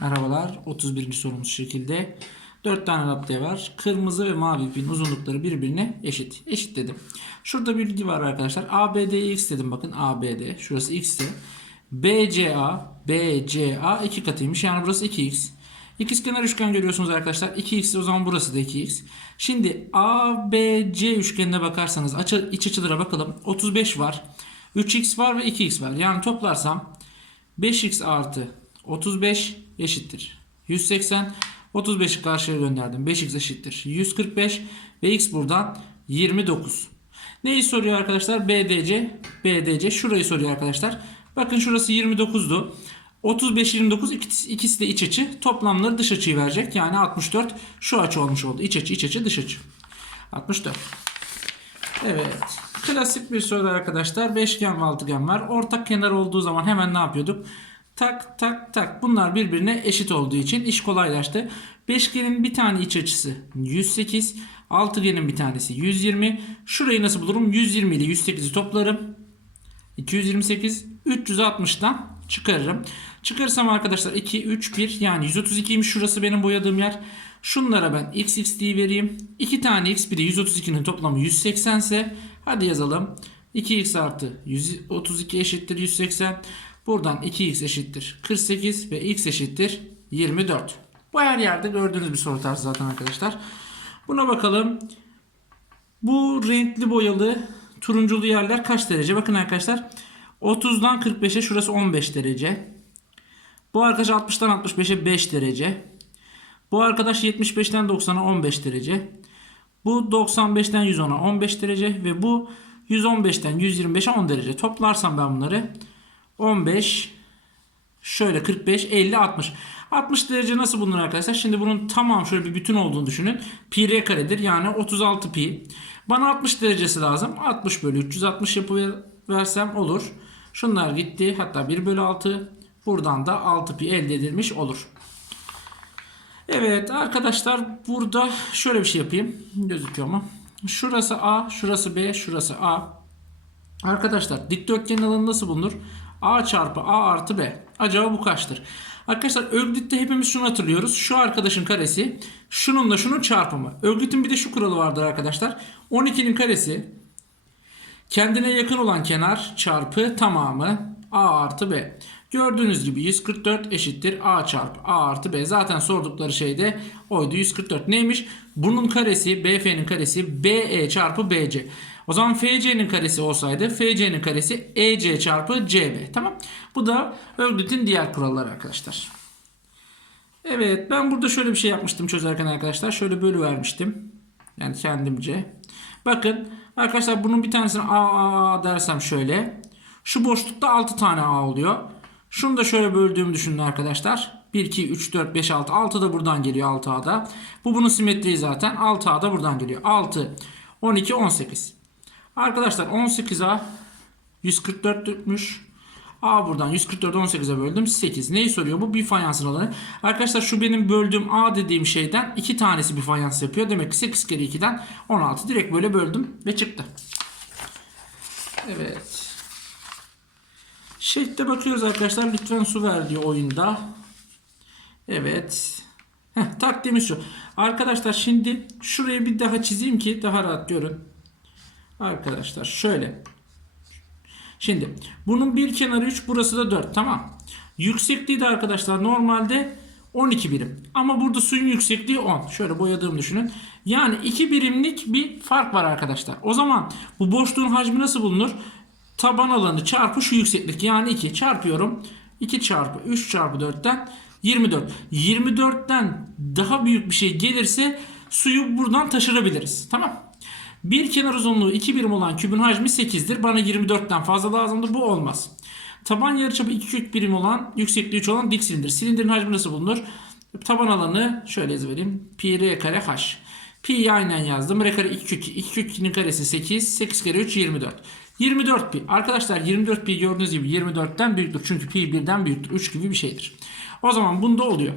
Merhabalar. 31. sorumuz şekilde. 4 tane raptiye var. Kırmızı ve mavi ipin uzunlukları birbirine eşit. Eşit dedim. Şurada bir bilgi var arkadaşlar. ABD x dedim bakın. ABD. Şurası x'ti. BCA BCA 2 katıymış. Yani burası 2x. İkizkenar üçgen görüyorsunuz arkadaşlar. 2x o zaman burası da 2x. Şimdi ABC üçgenine bakarsanız açı, iç açılara bakalım. 35 var. 3x var ve 2x var. Yani toplarsam 5x artı 35 eşittir. 180 35'i karşıya gönderdim. 5x eşittir. 145 ve x buradan 29. Neyi soruyor arkadaşlar? BDC. BDC şurayı soruyor arkadaşlar. Bakın şurası 29'du. 35 29 ikisi, de iç açı. Toplamları dış açıyı verecek. Yani 64 şu açı olmuş oldu. İç açı iç açı dış açı. 64. Evet. Klasik bir soru arkadaşlar. Beşgen ve altıgen var. Ortak kenar olduğu zaman hemen ne yapıyorduk? Tak tak tak. Bunlar birbirine eşit olduğu için iş kolaylaştı. Beşgenin bir tane iç açısı 108. Altıgenin bir tanesi 120. Şurayı nasıl bulurum? 120 ile 108'i toplarım. 228. 360'dan çıkarırım. Çıkarırsam arkadaşlar 2, 3, 1 yani 132'ymiş şurası benim boyadığım yer. Şunlara ben x x diye vereyim. 2 tane x bir de 132'nin toplamı 180 ise hadi yazalım. 2x artı 132 eşittir 180. Buradan 2x eşittir 48 ve x eşittir 24. Bu her yerde gördüğünüz bir soru tarzı zaten arkadaşlar. Buna bakalım. Bu renkli boyalı turunculu yerler kaç derece? Bakın arkadaşlar 30'dan 45'e şurası 15 derece. Bu arkadaş 60'tan 65'e 5 derece. Bu arkadaş 75'ten 90'a 15 derece. Bu 95'ten 110'a 15 derece ve bu 115'ten 125'e 10 derece. Toplarsam ben bunları 15 şöyle 45 50 60. 60 derece nasıl bulunur arkadaşlar? Şimdi bunun tamam şöyle bir bütün olduğunu düşünün. Pi r karedir yani 36 pi. Bana 60 derecesi lazım. 60 bölü 360 yapıversem olur. Şunlar gitti. Hatta 1 bölü 6. Buradan da 6 pi elde edilmiş olur. Evet arkadaşlar burada şöyle bir şey yapayım. Gözüküyor mu? Şurası A, şurası B, şurası A. Arkadaşlar dikdörtgenin alanı nasıl bulunur? A çarpı A artı B. Acaba bu kaçtır? Arkadaşlar Öglit'te hepimiz şunu hatırlıyoruz. Şu arkadaşın karesi şununla şunun çarpımı. Öglit'in bir de şu kuralı vardır arkadaşlar. 12'nin karesi kendine yakın olan kenar çarpı tamamı A artı B. Gördüğünüz gibi 144 eşittir A çarpı A artı B. Zaten sordukları şey de oydu 144. Neymiş? Bunun karesi BF'nin karesi BE çarpı BC. O zaman FC'nin karesi olsaydı FC'nin karesi EC çarpı CB. Tamam. Bu da Öglit'in diğer kuralları arkadaşlar. Evet ben burada şöyle bir şey yapmıştım çözerken arkadaşlar. Şöyle bölü vermiştim. Yani kendimce. Bakın arkadaşlar bunun bir tanesini A, A, A dersem şöyle. Şu boşlukta 6 tane A oluyor. Şunu da şöyle böldüğümü düşünün arkadaşlar. 1, 2, 3, 4, 5, 6. 6 da buradan geliyor 6A'da. Bu bunun simetriği zaten. 6A da buradan geliyor. 6, 12, 18. Arkadaşlar 18A 144'müş. A buradan 144 18'e böldüm 8. Neyi soruyor bu? Bir fayansın alanı. Arkadaşlar şu benim böldüğüm A dediğim şeyden iki tanesi bir fayans yapıyor. Demek ki 8 kere 2'den 16. Direkt böyle böldüm ve çıktı. Evet. Şekle bakıyoruz arkadaşlar. Lütfen su ver diyor oyunda. Evet. Heh, taktiğimiz şu. Arkadaşlar şimdi şurayı bir daha çizeyim ki daha rahat görün. Arkadaşlar şöyle. Şimdi bunun bir kenarı 3 burası da 4 tamam. Yüksekliği de arkadaşlar normalde 12 birim. Ama burada suyun yüksekliği 10. Şöyle boyadığımı düşünün. Yani 2 birimlik bir fark var arkadaşlar. O zaman bu boşluğun hacmi nasıl bulunur? Taban alanı çarpı şu yükseklik yani 2 çarpıyorum. 2 çarpı 3 çarpı 4'ten 24. 24'ten daha büyük bir şey gelirse suyu buradan taşırabiliriz. Tamam. Bir kenar uzunluğu 2 birim olan kübün hacmi 8'dir. Bana 24'ten fazla lazımdır. Bu olmaz. Taban yarıçapı 2 kök birim olan, yüksekliği 3 olan dik silindir. Silindirin hacmi nasıl bulunur? Taban alanı şöyle ezbereyim. Pi r kare h. Pi'yi aynen yazdım. R kare 2 kök 2 kök 2'nin karesi 8. 8 kere 3 24. 24 pi. Arkadaşlar 24 pi gördüğünüz gibi 24'ten büyüktür. Çünkü pi 1'den büyüktür. 3 gibi bir şeydir. O zaman bunda oluyor.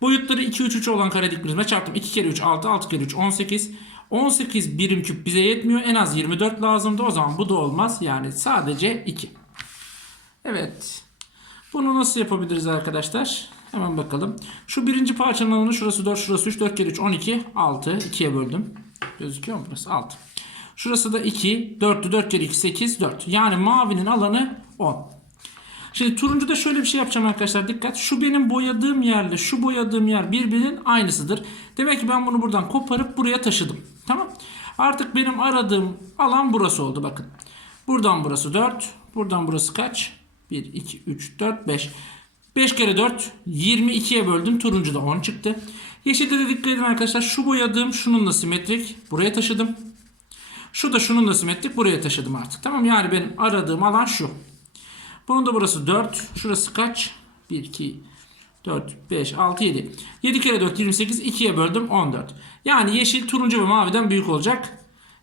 Boyutları 2 3 3 olan kare dik prizma çarptım. 2 kere 3 6 6 kere 3 18. 18 birim küp bize yetmiyor. En az 24 lazımdı. O zaman bu da olmaz. Yani sadece 2. Evet. Bunu nasıl yapabiliriz arkadaşlar? Hemen bakalım. Şu birinci parçanın alanı şurası 4, şurası 3, 4 kere 3, 12, 6. 2'ye böldüm. Gözüküyor mu burası? 6. Şurası da 2, 4'lü 4 kere 2, 8, 4. Yani mavinin alanı 10. Şimdi turuncuda şöyle bir şey yapacağım arkadaşlar. Dikkat. Şu benim boyadığım yerle şu boyadığım yer birbirinin aynısıdır. Demek ki ben bunu buradan koparıp buraya taşıdım. Tamam. Artık benim aradığım alan burası oldu. Bakın. Buradan burası 4. Buradan burası kaç? 1, 2, 3, 4, 5. 5 kere 4 22'ye böldüm. Turuncu da 10 çıktı. Yeşilde de dikkat edin arkadaşlar. Şu boyadığım şununla simetrik. Buraya taşıdım. Şu da şununla simetrik. Buraya taşıdım artık. Tamam yani benim aradığım alan şu. Bunun da burası 4. Şurası kaç? 1, 2, 4, 5, 6, 7. 7 kere 4 28. 2'ye böldüm 14. Yani yeşil turuncu ve maviden büyük olacak.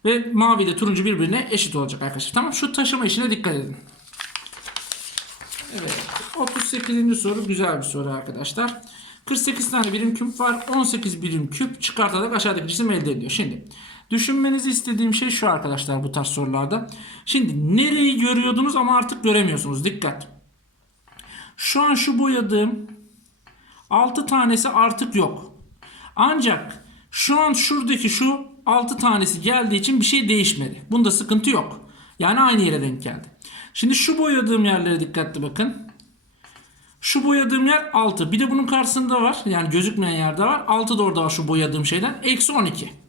Ve mavi ile turuncu birbirine eşit olacak arkadaşlar. Tamam şu taşıma işine dikkat edin. Evet. 38. soru güzel bir soru arkadaşlar. 48 tane birim küp var. 18 birim küp çıkartarak aşağıdaki cisim elde ediyor. Şimdi düşünmenizi istediğim şey şu arkadaşlar bu tarz sorularda. Şimdi nereyi görüyordunuz ama artık göremiyorsunuz. Dikkat. Şu an şu boyadığım 6 tanesi artık yok. Ancak şu an şuradaki şu 6 tanesi geldiği için bir şey değişmedi. Bunda sıkıntı yok. Yani aynı yere denk geldi. Şimdi şu boyadığım yerlere dikkatli bakın. Şu boyadığım yer 6. Bir de bunun karşısında var. Yani gözükmeyen yerde var. 6 da orada var şu boyadığım şeyden. Eksi 12.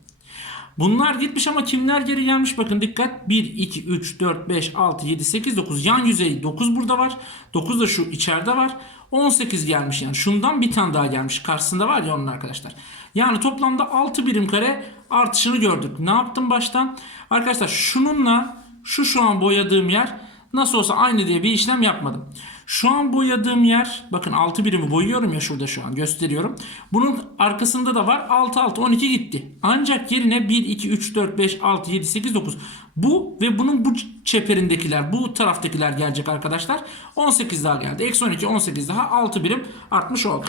Bunlar gitmiş ama kimler geri gelmiş? Bakın dikkat. 1, 2, 3, 4, 5, 6, 7, 8, 9. Yan yüzey 9 burada var. 9 da şu içeride var. 18 gelmiş yani. Şundan bir tane daha gelmiş. Karşısında var ya onun arkadaşlar. Yani toplamda 6 birim kare artışını gördük. Ne yaptım baştan? Arkadaşlar şununla şu şu an boyadığım yer nasıl olsa aynı diye bir işlem yapmadım. Şu an boyadığım yer bakın 6 birimi boyuyorum ya şurada şu an gösteriyorum. Bunun arkasında da var 6 6 12 gitti. Ancak yerine 1 2 3 4 5 6 7 8 9 bu ve bunun bu çeperindekiler bu taraftakiler gelecek arkadaşlar. 18 daha geldi. Eksi 12 18 daha 6 birim artmış oldu.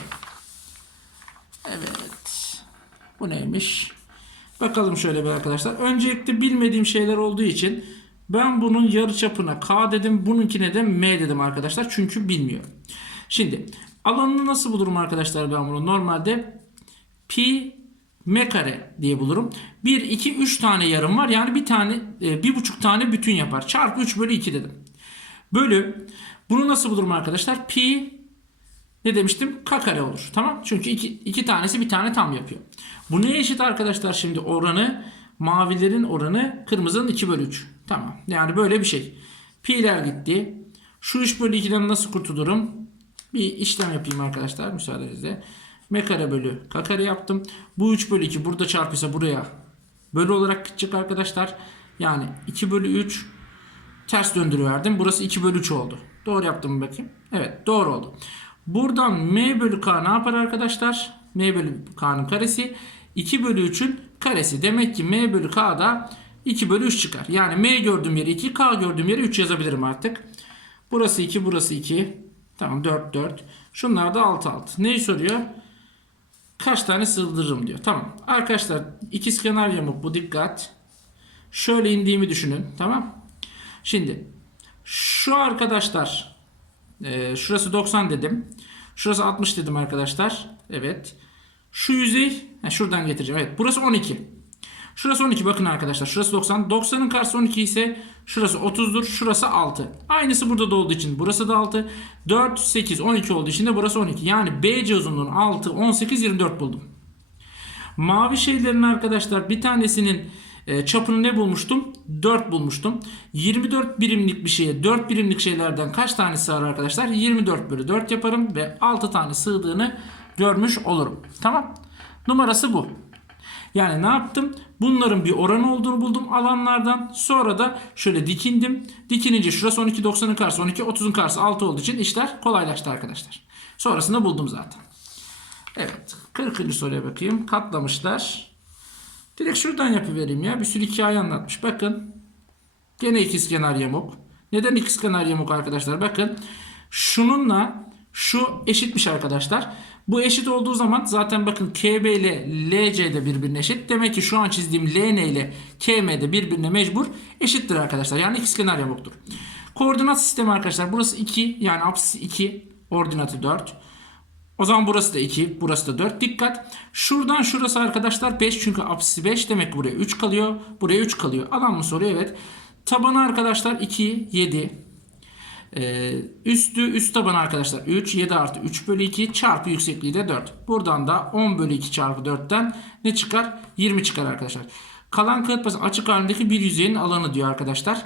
Evet. Bu neymiş? Bakalım şöyle bir arkadaşlar. Öncelikle bilmediğim şeyler olduğu için ben bunun yarı çapına K dedim. Bununkine de M dedim arkadaşlar. Çünkü bilmiyorum. Şimdi alanını nasıl bulurum arkadaşlar ben bunu? Normalde pi m kare diye bulurum. 1, 2, 3 tane yarım var. Yani bir tane, e, bir buçuk tane bütün yapar. Çarpı 3 bölü 2 dedim. Bölü. Bunu nasıl bulurum arkadaşlar? Pi ne demiştim? K kare olur. Tamam. Çünkü iki, iki tanesi bir tane tam yapıyor. Bu neye eşit arkadaşlar şimdi oranı? Mavilerin oranı kırmızının 2 bölü 3. Tamam. Yani böyle bir şey. Pi'ler gitti. Şu 3 bölü 2'den nasıl kurtulurum? Bir işlem yapayım arkadaşlar müsaadenizle. M kare bölü K kare yaptım. Bu 3 bölü 2 burada çarpıysa buraya bölü olarak gidecek arkadaşlar. Yani 2 bölü 3 ters döndürüverdim. Burası 2 bölü 3 oldu. Doğru yaptım bakayım? Evet doğru oldu. Buradan m bölü k ne yapar arkadaşlar? m bölü k'nın karesi 2 bölü 3'ün karesi. Demek ki m bölü k da 2 bölü 3 çıkar. Yani m gördüğüm yere 2, k gördüğüm yere 3 yazabilirim artık. Burası 2, burası 2. Tamam 4, 4. Şunlar da 6, 6. Neyi soruyor? Kaç tane sığdırırım diyor. Tamam. Arkadaşlar ikizkenar yamuk bu dikkat. Şöyle indiğimi düşünün. Tamam. Şimdi şu arkadaşlar e, şurası 90 dedim. Şurası 60 dedim arkadaşlar. Evet. Şu yüzey ha, şuradan getireceğim. Evet. Burası 12. Şurası 12 bakın arkadaşlar. Şurası 90. 90'ın karşısı 12 ise şurası 30'dur. Şurası 6. Aynısı burada da olduğu için burası da 6. 4, 8, 12 olduğu için de burası 12. Yani BC uzunluğunun 6, 18, 24 buldum. Mavi şeylerin arkadaşlar bir tanesinin e, çapını ne bulmuştum? 4 bulmuştum. 24 birimlik bir şeye 4 birimlik şeylerden kaç tane sığar arkadaşlar? 24 bölü 4 yaparım ve 6 tane sığdığını görmüş olurum. Tamam. Numarası bu. Yani ne yaptım? Bunların bir oranı olduğunu buldum alanlardan. Sonra da şöyle dikindim. Dikinince şurası 12, 90'ın karşısı 12, 30'un karşısı 6 olduğu için işler kolaylaştı arkadaşlar. Sonrasında buldum zaten. Evet. 40. soruya bakayım. Katlamışlar. Direkt şuradan yapıvereyim ya. Bir sürü hikaye anlatmış. Bakın. Gene ikizkenar yamuk. Neden ikizkenar yamuk arkadaşlar? Bakın. Şununla şu eşitmiş arkadaşlar. Bu eşit olduğu zaman zaten bakın KB ile LC de birbirine eşit. Demek ki şu an çizdiğim LN ile KM de birbirine mecbur eşittir arkadaşlar. Yani ikizkenar yamuktur. Koordinat sistemi arkadaşlar. Burası 2 yani apsisi 2. Ordinatı 4. O zaman burası da 2, burası da 4. Dikkat. Şuradan şurası arkadaşlar 5 çünkü apsisi 5 demek buraya 3 kalıyor. Buraya 3 kalıyor. Alan mı soruyor? Evet. Tabanı arkadaşlar 2, 7. Ee, üstü üst tabanı arkadaşlar 3 7 artı 3 bölü 2 çarpı yüksekliği de 4. Buradan da 10 bölü 2 çarpı 4'ten ne çıkar? 20 çıkar arkadaşlar. Kalan kağıt parçasının açık halindeki bir yüzeyin alanı diyor arkadaşlar.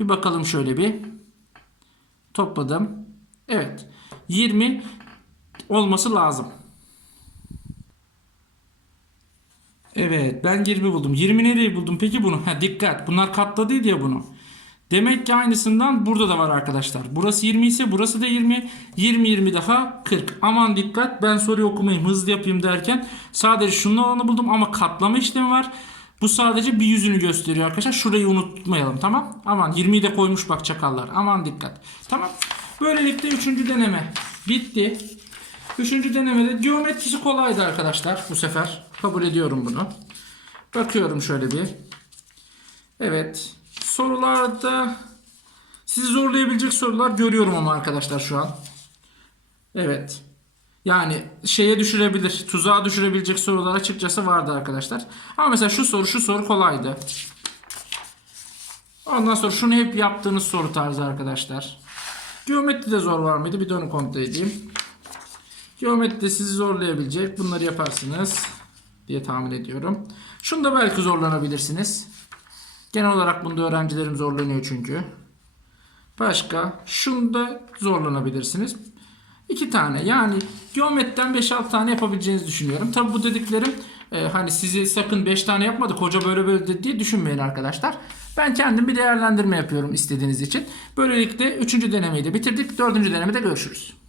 Bir bakalım şöyle bir. Topladım. Evet. 20 olması lazım. Evet ben 20 buldum. 20 nereye buldum peki bunu? Ha, dikkat bunlar katladıydı ya bunu. Demek ki aynısından burada da var arkadaşlar. Burası 20 ise burası da 20. 20 20 daha 40. Aman dikkat ben soruyu okumayayım hızlı yapayım derken sadece şunun alanı buldum ama katlama işlemi var. Bu sadece bir yüzünü gösteriyor arkadaşlar. Şurayı unutmayalım tamam. Aman 20'yi de koymuş bak çakallar. Aman dikkat. Tamam. Böylelikle 3. deneme bitti. Üçüncü denemede geometrisi kolaydı arkadaşlar bu sefer. Kabul ediyorum bunu. Bakıyorum şöyle bir. Evet. Sorularda sizi zorlayabilecek sorular görüyorum ama arkadaşlar şu an. Evet. Yani şeye düşürebilir, tuzağa düşürebilecek sorular açıkçası vardı arkadaşlar. Ama mesela şu soru, şu soru kolaydı. Ondan sonra şunu hep yaptığınız soru tarzı arkadaşlar. Geometride zor var mıydı? Bir de kontrol edeyim. Geometride sizi zorlayabilecek. Bunları yaparsınız diye tahmin ediyorum. Şunda belki zorlanabilirsiniz. Genel olarak bunda öğrencilerim zorlanıyor çünkü. Başka şunda zorlanabilirsiniz. İki tane yani geometriden 5-6 tane yapabileceğinizi düşünüyorum. Tabi bu dediklerim e, hani sizi sakın 5 tane yapmadık hoca böyle böyle dedi diye düşünmeyin arkadaşlar. Ben kendim bir değerlendirme yapıyorum istediğiniz için. Böylelikle 3. denemeyi de bitirdik. 4. denemede görüşürüz.